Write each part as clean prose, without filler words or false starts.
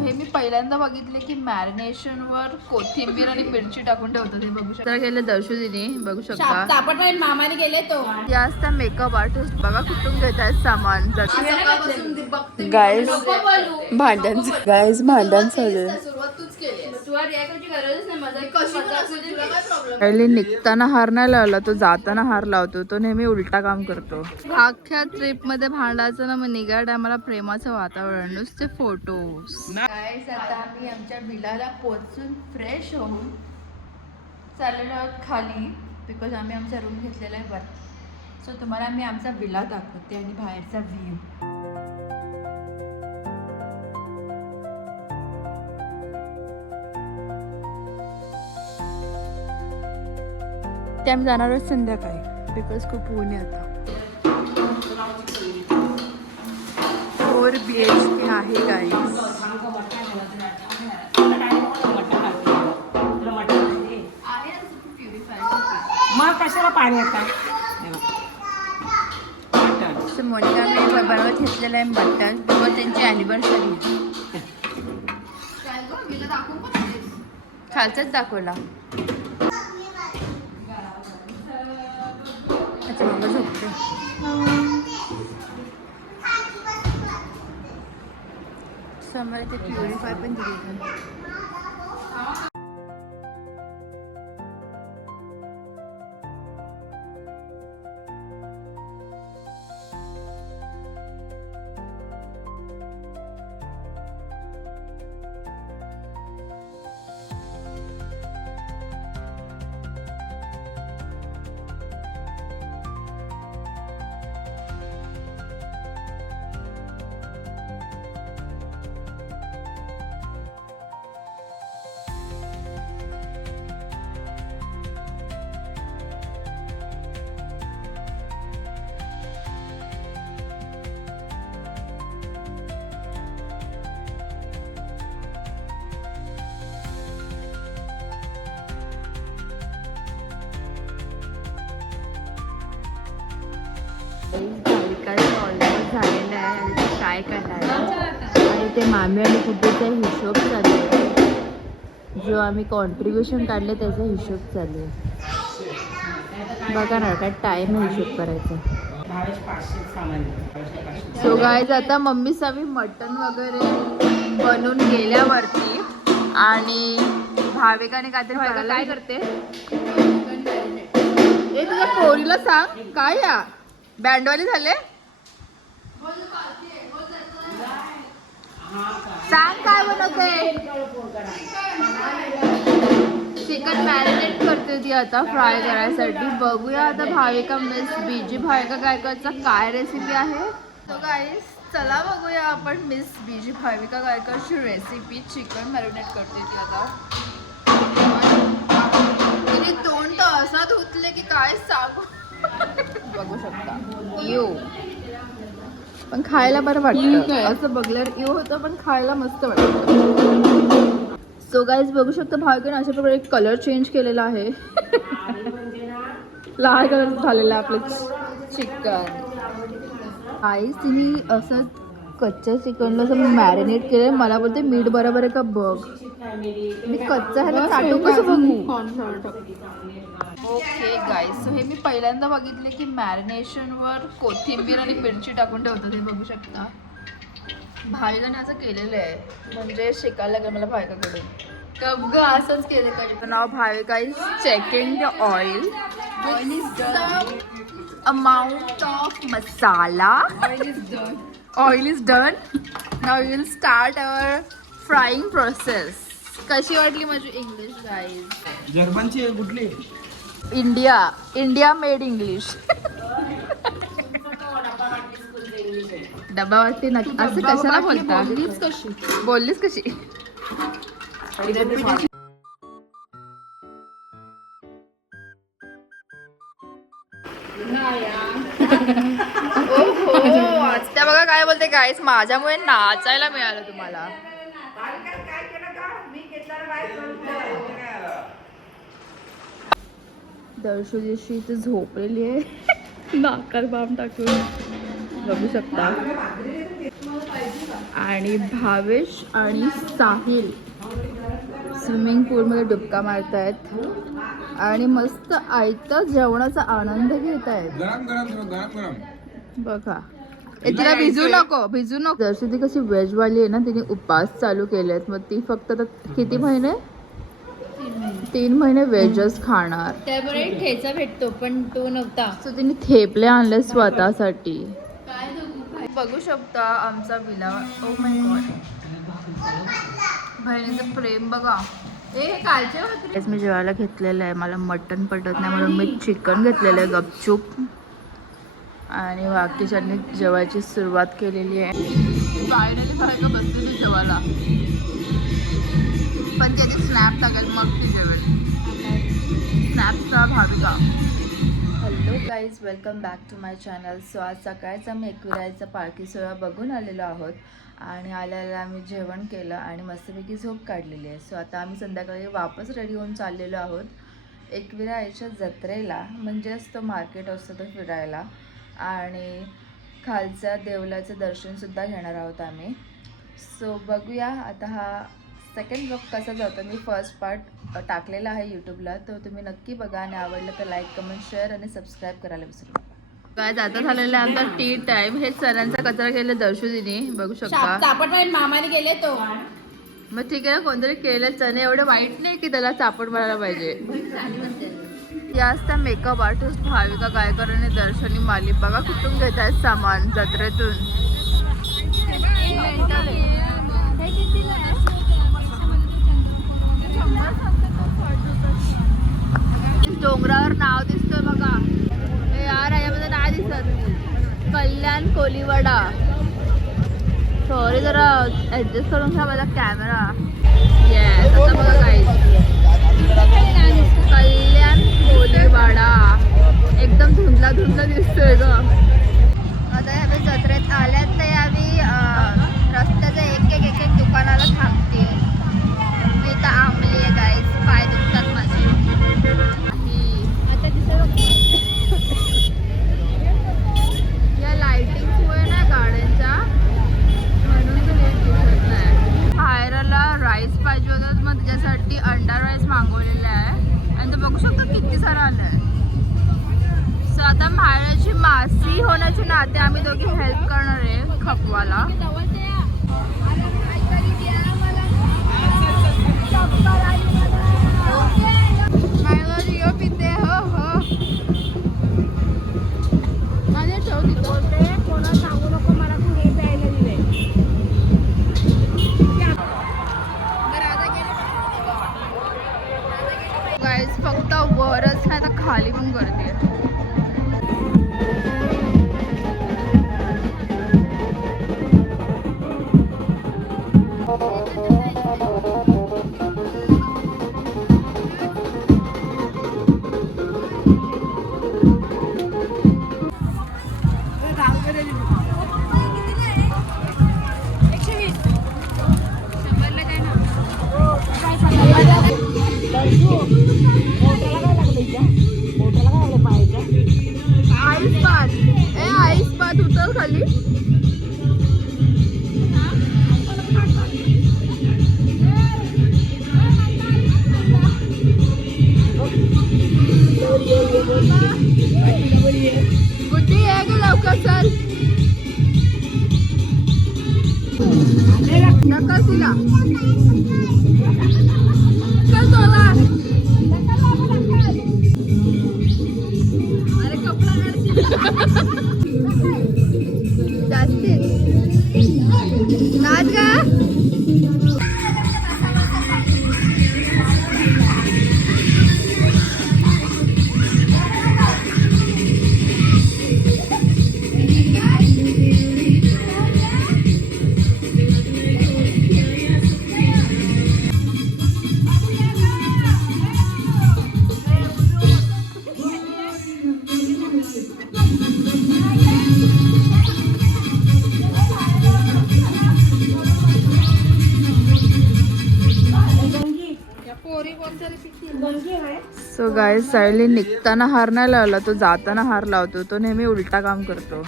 हे मी पहिल्यांदा बघितले की मॅरिनेशन वर कोथिंबीर आणि मिरची टाकून ठेवतात. हे बघू शकता. गेले दर्शुदीने बघू शकता. मामाने गेले तो जास्त मेकअप आर्टिस्ट बघा कुठून घेत आहेत सामान. गाईज भांड्यांचं पहिले निघताना हार नाही लावला तो, जाताना हार लावतो. तो नेहमी उलटा काम करतो. अख्ख्या ट्रिप मध्ये भांडायचं ना, मग निघा टायमाला प्रेमाचं वातावरण, नुसते फोटोज. गाईज आता आम्ही आमच्या विलाला पोहोचून फ्रेश होऊन चाललेलो आहोत खाली, बिकॉज आम्ही आमचा रूम घेतलेला आहे वर. सो तुम्हाला मी आमचा विला दाखवते आणि बाहेरचा व्ह्यू. ते आम्ही जाणार आहोत संध्याकाळी, बिकॉज खूप ऊन आहे आता. 4 BHK आहे गाईज. मग कशाला पाणी येतात. मोनिकाने बनवत घेतलेलं आहे मटन, बिकॉज त्यांची ॲनिव्हर्सरी आहे. खालचाच दाखवला. अच्छा बाबा झोपते. समोर ते प्युरिफाय पण दिली. ऑलमोस्ट झालेलं आहे आणि ते काय करणार आहे आणि ते मामी आणि कुठेचा हिशोब चालू आहे. जो आम्ही कॉन्ट्रीब्युशन काढले त्याचा हिशोब चालू आहे. बघा ना काय टाईम आहे हिशोब करायचा. सो गाईज आता मम्मीच आम्ही मटन वगैरे बनवून गेल्यावरती आणि भाविकाने काहीतरी काय करते हे तुझ्या पोरीला सांग. काय या बँडवाले झाले सांग काय बनवते. चिकन मॅरिनेट करते ती आता फ्राय करायसाठी. बघूया आता भाविका मिस बीजी भाविका गायकरचा काय रेसिपी आहे. तो गाईस चला बघूया आपण मिस बीजी भाविका गायकरची रेसिपी. चिकन मॅरिनेट करते ती आता. तिने तोंड तर असा धुतले की काय सांगू. बघू शकता येऊ पण खायला बरं वाटतं. असं बघल्यावर येऊ होतं पण खायला मस्त वाटतं. सो गाईज बघू शकता भाविकाने अशा प्रकारे कलर चेंज केलेला आहे. लाल कलर झालेला आहे आपलं चिकन. गाईज तिने असं कच्च्या चिकनला असं मॅरिनेट केलं. मला बोलते मीठ बरोबर आहे का बघ. मी कच्चा ह्याला चाटू कसं बघू. ओके गाईज सो हे मी पहिल्यांदा बघितले की मॅरिनेशन वर कोथिंबीर आणि मिरची टाकून ठेवतात. हे बघू शकता. भाविकाने असं केलेलं आहे म्हणजे शिकायला लागेल मला भाविकाकडून. कब असंच केलं पाहिजे. Now Bhavika is checking the oil amount of masala. Oil is done. Now will start our frying process. कशी वाटली माझी इंग्लिश गाईज. जर्मनची कुठली. India made English. डबा वाटते ना असं कशाला बोलता. बोललीस कशी. ओहो आज त्या बघा काय बोलते गाईस. माझ्यामुळे नाचायला मिळालं तुम्हाला. दर्शू दिवशी इथे झोपलेली आहे नाकात बाम टाकून. बघू शकता. आणि भावेश आणि साहिल स्विमिंग पूलमध्ये डुबका मारतायत आणि मस्त आयता जेवणाचा आनंद घेत आहेत. गरम गरम गरम गरम बघा तिला भिजू नको जशी ती कशी व्हेज वाली आहे ना, तिने उपवास चालू केले आहेत. मग ती फक्त आता किती महिने 3 महिने व्हेजच खाणार. त्यामुळे ठेचा भेटतो पण तो नव्हता. सो तिने थेपले आणले स्वतःसाठी. बघू शकता आमचा विला. ओ माय गॉड, बहिणीचं प्रेम बघा. मी जेवायला घेतलेलं आहे. मला मटण पटत नाही म्हणून मी चिकन घेतलेलं आहे गपचूप. आणि बाकीच्यांनी जेवायची सुरुवात केलेली आहे. फायनली भाविका बसलेली जेवायला, पण त्याने स्नॅप टाकेल मग ती जेवेल. स्नॅपचा Bhavika. Hello guys, welcome back to my channel. So आज सकाळीच आम्ही एकविरायचा पालखी सोहळा बघून आलेलो आहोत आणि आल्याला आम्ही जेवण केलं आणि मस्तपैकी झोप काढलेली आहे. सो आता आम्ही संध्याकाळी वापस रेडी होऊन चाललेलो आहोत एकविरायच्या जत्रेला. म्हणजेच तो मार्केट असतो तो फिरायला. आणि खालच्या देवलाचं दर्शनसुद्धा घेणार आहोत आम्ही. सो बघूया आता हा सेकंड ब्लॉग कसा जातो. मी फर्स्ट पार्ट टाकलेला आहे यूट्यूबला, तो तुम्ही नक्की बघा आणि आवडलं तर लाईक कमेंट शेअर आणि सबस्क्राईब करायला विसरू नका. काय आता झालेलं आहे आमचा टी टाइम. हे सरांचा कचरा केलं दर्शुदीने, बघू शकता. चापट मामाने गेले तो. मग ठीक आहे ना, कोणतरी केलं चणे. एवढं वाईट नाही की त्याला चापट मारायला पाहिजे. जास्त मेकअप आर्टिस्ट भाविका गायकर आणि दर्शनी माली बघा कुठून घेत आहेत सामान जत्रेतून. डोंगरावर नाव दिसतोय बघा. हे यार याच्यामध्ये नाही दिसत. कल्याण कोलीवाडा. सॉरी जरा ऍडजस्ट करून घ्या माझा कॅमेरा. येस आता बघा गाईज, कल्याण कोलीवाडा एकदम धुंदला धुंदला दिसतोय ग. आता ह्यावे जत्रेत आल्यात तर यावी रस्त्याच्या एक एक दुकानाला थांबतील. मी तर आंबली आहे गाईज, पाय दुखतात माझे. या लाइटिंगमुळे ना गाड्यांच्या म्हणून तर नीट दिसत नाही. खायला राईस पाहिजे होतं, मग त्याच्यासाठी अंडा राईस मागवलेला आहे आणि तो बघू शकता किती सारा आलं आहे. सो आता मायराची मासी होण्याच्या नाते आम्ही दोघी हेल्प करणार आहे खपवाला. पिते हो हो आणि ठेव तिथं. कोणा सांगू नको मला तू हे प्यायला दिले. गाईज फक्त वरच नाही तर खाली पण करते. आईस पात उतर खाली. गुड्डी आहे का लवकर चल. नका तिला चल चला. अरे कपडा जास्तीत नाच का. सो गाय सायली निघताना हार नाही लावला, तो जाताना हार लावतो. तो नेहमी उलटा काम करतो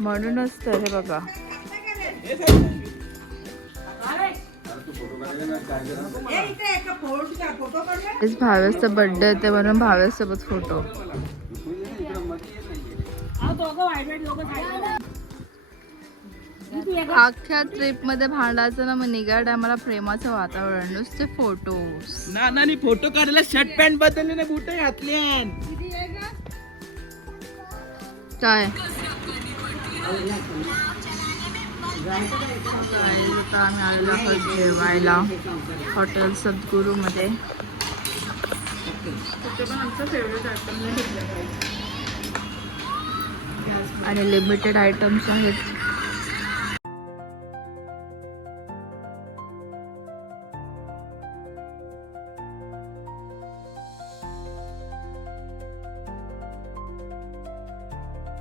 म्हणूनच तर हे बघा भावेशचा बर्थडे होते म्हणून भावेश सोबत फोटो. अख्ख्या ट्रिप मध्ये भांडायचं ना, मग निघा टायमाला प्रेमाचं वातावरण, नुसते फोटोज. नानानी फोटो काढायला शर्ट पॅन्ट बदलले ना, बुट घातले. काय आता आम्ही आलेलो आहोत जेवायला हॉटेल सद्गुरू मध्ये. आणि लिमिटेड आयटम्स आहेत.